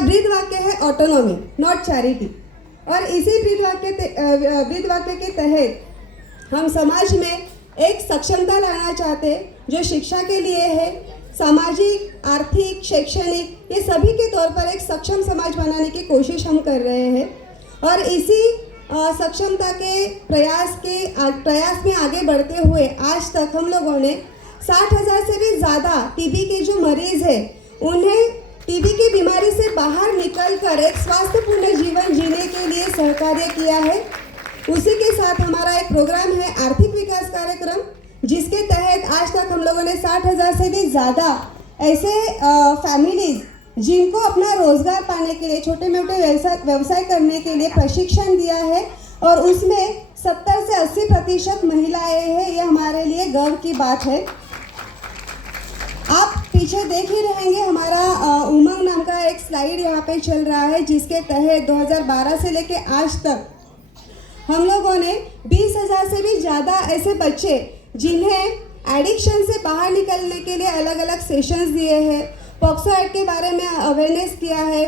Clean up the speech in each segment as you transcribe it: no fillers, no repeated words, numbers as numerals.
Breathe वाक्य है autonomy not charity. और इसी ब्रीद वाक्य के तहत हम समाज में एक सक्षमता लाना चाहते हैं जो शिक्षा के लिए है, सामाजिक, आर्थिक, शैक्षणिक, ये सभी के तौर पर एक सक्षम समाज बनाने की कोशिश हम कर रहे हैं। और इसी सक्षमता के प्रयास में आगे बढ़ते हुए आज तक हम लोगों ने 60,000 से भी ज़्यादा टीबी के जो मरीज़ हैं उन्हें टीबी की बीमारी से बाहर निकलकर एक स्वास्थ्यपूर्ण जीवन जीने के लिए सहकार्य किया है। उसी के साथ हमारा एक प्रोग्राम है आर्थिक विकास कार्यक्रम, जिसके तहत आज तक हम लोगों ने 60,000 से भी ज़्यादा ऐसे फैमिलीज़ जिनको अपना रोज़गार पाने के लिए, छोटे मोटे व्यवसाय करने के लिए प्रशिक्षण दिया है। और उसमें 70 से 80% महिलाएं हैं। ये हमारे लिए गर्व की बात है। आप पीछे देख ही रहेंगे, हमारा उमंग नाम का एक स्लाइड यहाँ पे चल रहा है, जिसके तहत 2012 से लेके आज तक हम लोगों ने 20,000 से भी ज़्यादा ऐसे बच्चे जिन्हें एडिक्शन से बाहर निकलने के लिए अलग अलग सेशंस दिए हैं, पॉक्सो एक्ट के बारे में अवेयरनेस किया है,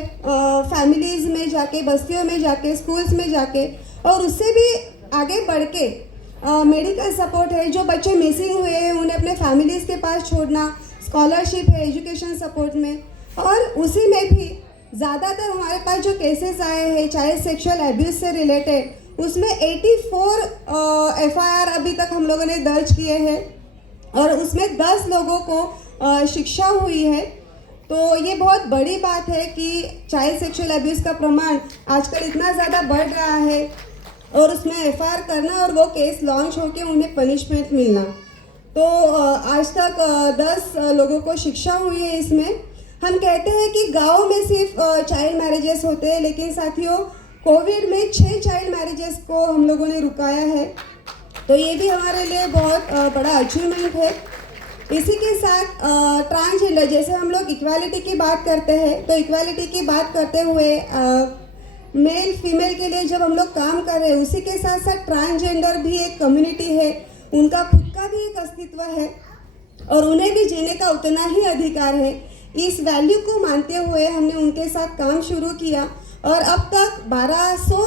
फैमिलीज़ में जाके, बस्तियों में जाके, स्कूल्स में जाके, और उससे भी आगे बढ़ के मेडिकल सपोर्ट है। जो बच्चे मिसिंग हुए हैं उन्हें अपने फैमिलीज़ के पास छोड़ना, स्कॉलरशिप है एजुकेशन सपोर्ट में। और उसी में भी ज़्यादातर हमारे पास जो केसेस आए हैं चाइल्ड सेक्सुअल एब्यूज़ से रिलेटेड, उसमें 84 FIR अभी तक हम लोगों ने दर्ज किए हैं और उसमें 10 लोगों को शिक्षा हुई है। तो ये बहुत बड़ी बात है कि चाइल्ड सेक्सुअल एब्यूज़ का प्रमाण आजकल इतना ज़्यादा बढ़ रहा है और उसमें FIR करना और वो केस लॉन्च होकर उन्हें पनिशमेंट मिलना। तो आज तक 10 लोगों को शिक्षा हुई है। इसमें हम कहते हैं कि गाँव में सिर्फ चाइल्ड मैरिजेस होते हैं, लेकिन साथियों कोविड में 6 चाइल्ड मैरिजेस को हम लोगों ने रुकाया है। तो ये भी हमारे लिए बहुत बड़ा अचीवमेंट है। इसी के साथ ट्रांसजेंडर, जैसे हम लोग इक्वालिटी की बात करते हैं, तो इक्वालिटी की बात करते हुए मेल फीमेल के लिए जब हम लोग काम कर रहे हैं, उसी के साथ साथ ट्रांसजेंडर भी एक कम्युनिटी है, उनका खुद का भी एक अस्तित्व है और उन्हें भी जीने का उतना ही अधिकार है। इस वैल्यू को मानते हुए हमने उनके साथ काम शुरू किया और अब तक 1200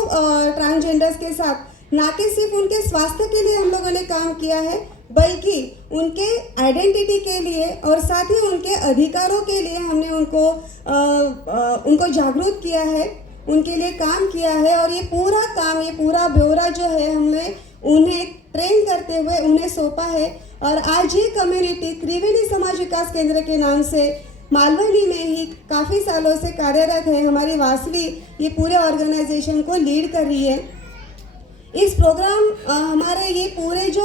ट्रांसजेंडर्स के साथ ना कि सिर्फ उनके स्वास्थ्य के लिए हम लोगों ने काम किया है, बल्कि उनके आइडेंटिटी के लिए और साथ ही उनके अधिकारों के लिए हमने उनको जागरूक किया है, उनके लिए काम किया है। और ये पूरा ब्यौरा जो है हमने उन्हें ट्रेन करते हुए उन्हें सौंपा है। और आज ये कम्युनिटी त्रिवेणी समाज विकास केंद्र के नाम से मालवनी में ही काफ़ी सालों से कार्यरत है। हमारी वासवी ये पूरे ऑर्गेनाइजेशन को लीड कर रही है। इस प्रोग्राम हमारे ये पूरे जो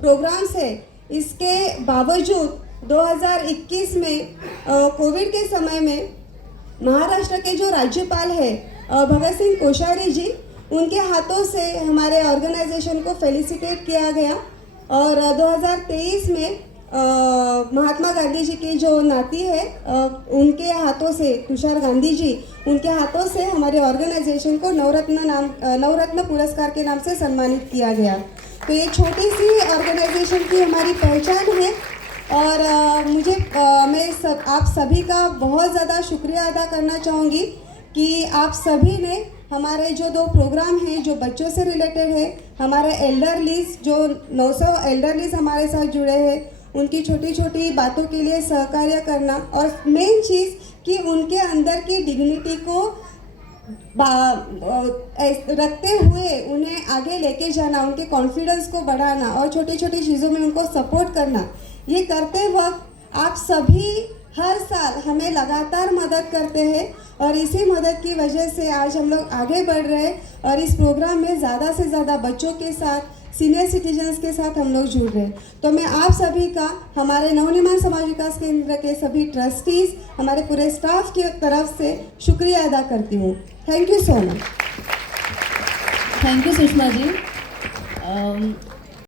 प्रोग्राम्स है, इसके बावजूद 2021 में कोविड के समय में महाराष्ट्र के जो राज्यपाल है भगत सिंह कोश्यारी जी, उनके हाथों से हमारे ऑर्गेनाइजेशन को फेलिसिटेट किया गया। और 2023 में महात्मा गांधी जी की जो नाती है उनके हाथों से, तुषार गांधी जी, उनके हाथों से हमारे ऑर्गेनाइजेशन को नवरत्न पुरस्कार के नाम से सम्मानित किया गया। तो ये छोटी सी ऑर्गेनाइजेशन की हमारी पहचान है। और आप सभी का बहुत ज़्यादा शुक्रिया अदा करना चाहूँगी कि आप सभी ने हमारे जो 2 प्रोग्राम हैं जो बच्चों से रिलेटेड है, हमारे एल्डरलीज जो 900 एल्डरलीज हमारे साथ जुड़े हैं, उनकी छोटी छोटी बातों के लिए सहकार्य करना, और मेन चीज़ कि उनके अंदर की डिग्निटी को रखते हुए उन्हें आगे लेके जाना, उनके कॉन्फिडेंस को बढ़ाना और छोटी छोटी चीज़ों में उनको सपोर्ट करना। ये करते वक्त आप सभी हर साल हमें लगातार मदद करते हैं और इसी मदद की वजह से आज हम लोग आगे बढ़ रहे हैं और इस प्रोग्राम में ज़्यादा से ज़्यादा बच्चों के साथ, सीनियर सिटीजन्स के साथ हम लोग जुड़ रहे हैं। तो मैं आप सभी का, हमारे नवनिर्माण समाज विकास केंद्र के सभी ट्रस्टीज़, हमारे पूरे स्टाफ की तरफ से शुक्रिया अदा करती हूँ। Thank you so much. Thank you Sushma ji.